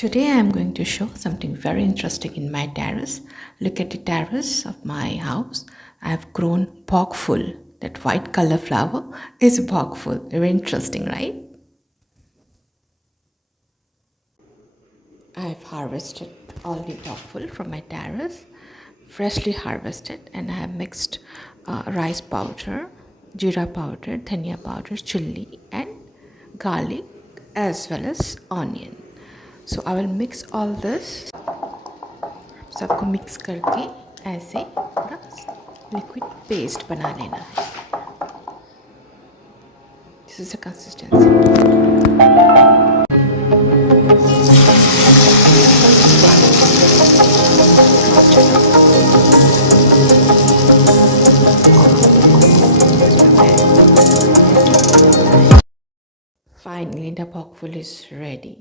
Today I am going to show something very interesting in my terrace. Look at the terrace of my house. I have grown bhog phool. That white color flower is bhog phool. Very interesting, right? I have harvested all the bhog phool from my terrace, freshly harvested, and I have mixed rice powder, jeera powder, dhania powder, chilli, and garlic as well as onion. So I will mix all this सबको mix करके ऐसे पूरा liquid paste बना लेना है. This is the consistency. Finally, the bhog phool is ready.